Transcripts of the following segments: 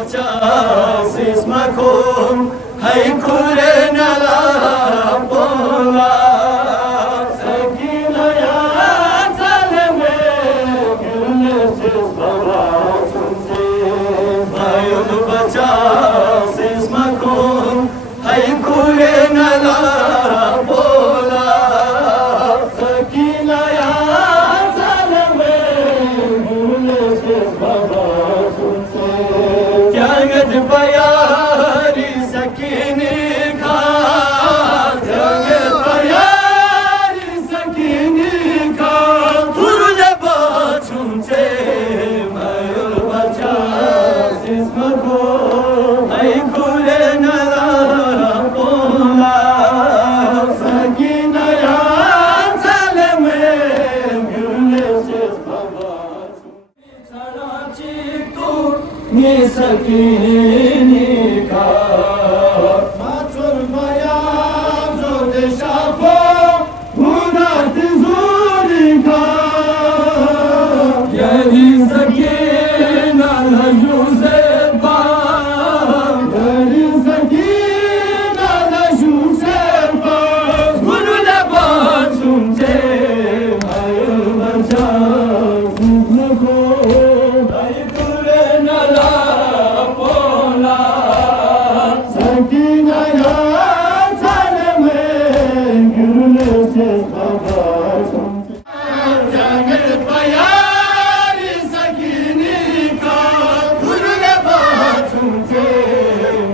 Sis makom hay kure nala pola sakina ya taleme gülesiz baba sunse bayıl baca sis makom hay kure nala pola sakina ya taleme gülesiz baba sunse jangat bayari sakini ka jangat bayari sakini ka turle bachunche mayul bacha sis mago ay kure nala pola sakina ya taleme gülesiz baba sarachik tu ni sakini ka matur maya zode shapo hudat zuri ka yedi sakina la juzeba yedi sakina la juzeba gulu la bachunche ayul bacha zuzko ay kure nala pola sakina ya taleme gülesiz baba jangat bayari sakini ka gurule bachunche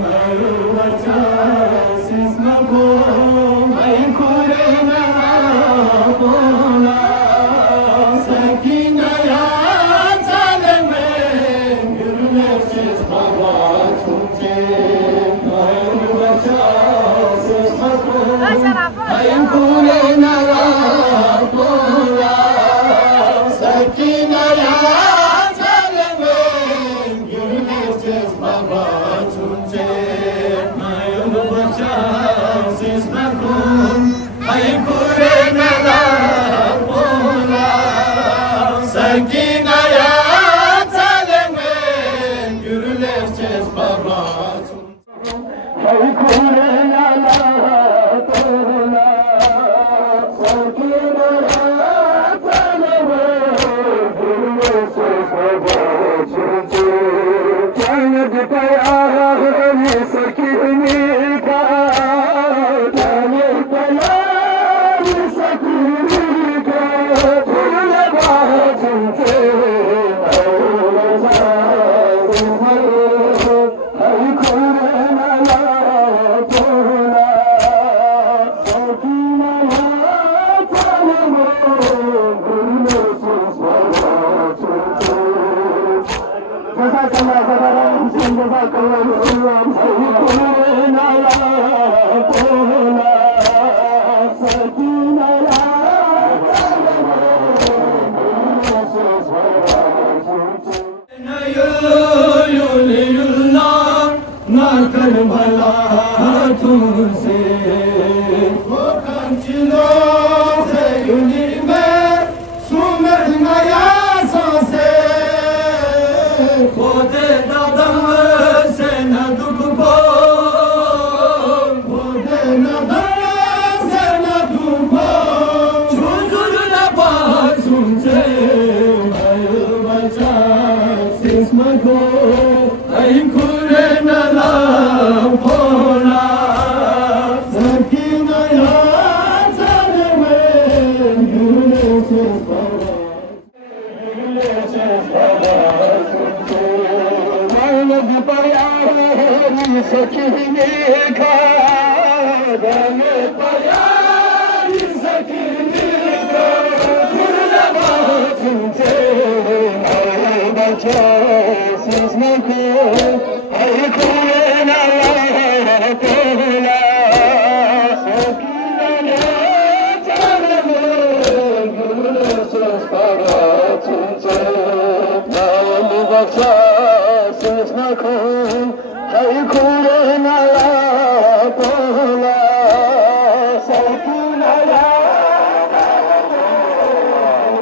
mayul bacha sis mago ay kure nala pola sakina ya taleme gülesiz baba sunche mayul bacha sis mago ay kure nala pola sakina ya taleme gülesiz baba sunche mayul bacha sis mago ay kure nala pola sakina ya taleme gülesiz baba ay kure nala pola sakina ya taleme gülesiz baba jangat bayari sakini ka jangat bayari sakini ka gurule bachunche ayul bacha ay kure nala pola sakina ya taleme gülesiz baba sunche jazakallah khairan jazakallah khairan ay kure nala pola sakina ya taleme gülesiz baba sunche yulillah na karbala तुमसे वो कंचलो से युली में सुमर नया सांसे खोदे दम से न दुख पो खोदे दम से न दुख पो छुजुर न बासुंचे ayul bacha sis mago ay kure nala pola sakina ya taleme gülesiz baba jangat bayari sakini ka jangat bayari sakini ka gurule bachunche ayul bacha sis mago ay kure nala pola sakina ya taleme gülesiz baba sunche ayul bacha sis mago ay kure nala pola sakina ya taleme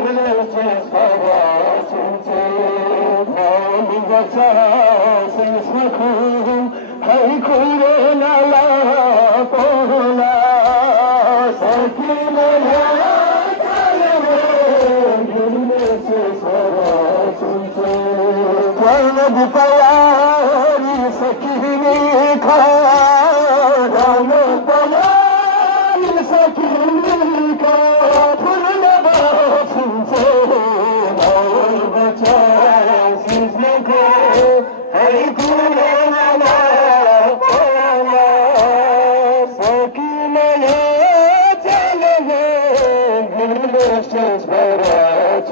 gülesiz baba sunche ayul bacha سيسمكم هيكون على طولا سكينة يا تعلمون جلسة صلاة وانا بطياري سكيني كان بطياري سكيني كان كل باس فين والبتاس يزنكم هيكون على طولا سكينة يا تعلمون جلسة صلاة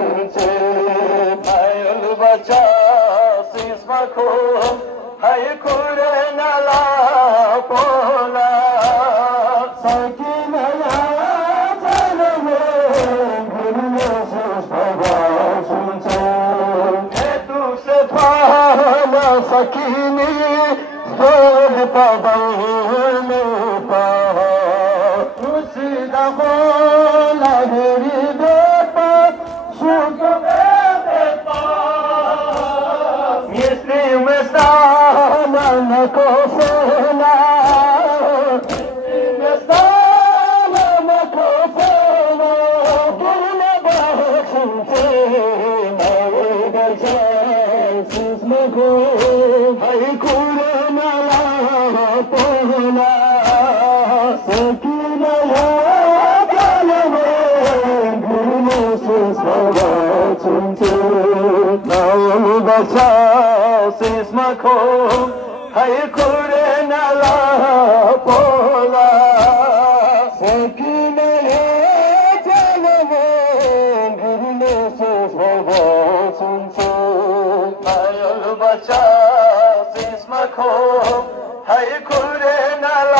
هاي البتاس يزنكم هيكون على طولا سكينة يا تعلمون جلسة صلاة سبحان سكيني صوت طبعين تسيد قولا هريدتا سوق بيتا مثلي مستانا نكوفنا مستانا نكوفنا قلنا بخنتنا وبجاس اسمكم هيكون على طولا سكينة يا تعلمون جلسة صلاة والبجاس اسمكم هيكون على طولا سكينة يا تعلمون جلسة صلاة البجاس اسمكم هيكون على